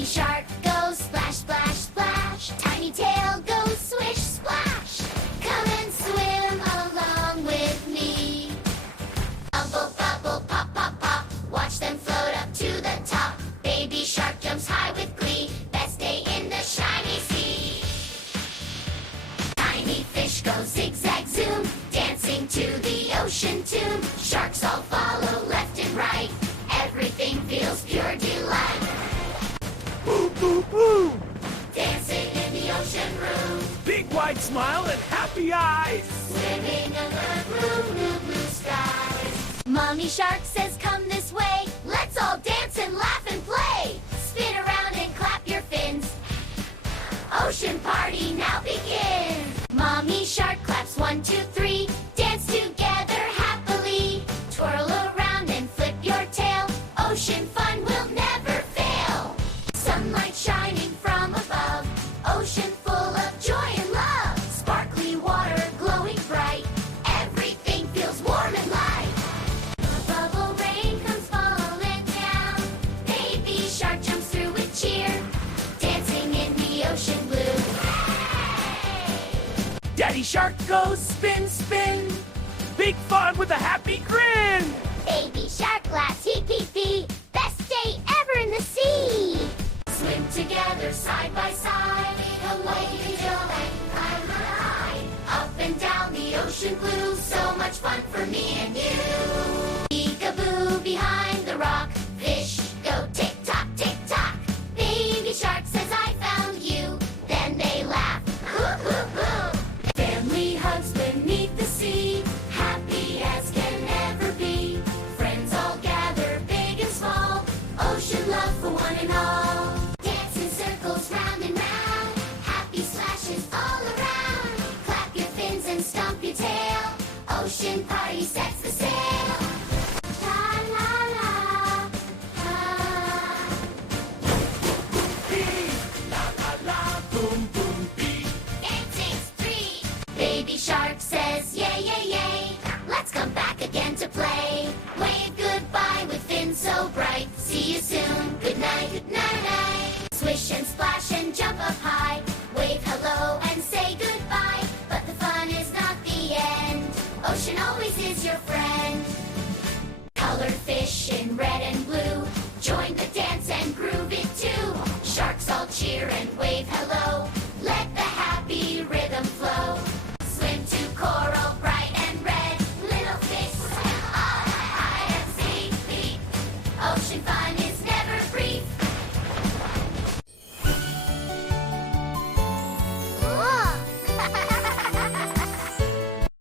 Baby shark goes splash, splash, splash. Tiny tail goes swish, splash. Come and swim along with me. Bubble, bubble, pop, pop, pop. Watch them float up to the top. Baby shark jumps high with glee. Best day in the shiny sea. Tiny fish go zigzag zoom, dancing to the ocean tune. Sharks all follow left and right. Everything feels pure delight. Boo, boo, boo! Dancing in the ocean room. Big wide smile and happy eyes. Swimming under blue, blue, blue skies. Mommy shark says come this way. Let's all dance and laugh and play. Spin around and clap your fins. Ocean party now begins. Mommy shark claps 1, 2, 3. Dance together happily. Twirl around and flip your tail. Ocean fun will never fail. Sunlight shining from above. Ocean full of joy and love. Sparkly water glowing bright. Everything feels warm and light. Bubble rain comes falling down. Baby shark jumps through with cheer. Dancing in the ocean blue. Daddy shark goes spin, spin. Big fun with a happy grin. Baby shark laughs, hee hee hee. Best day ever in the sea. Swim together side by side. Away we go and climb high. Up and down the ocean blue. So much fun for me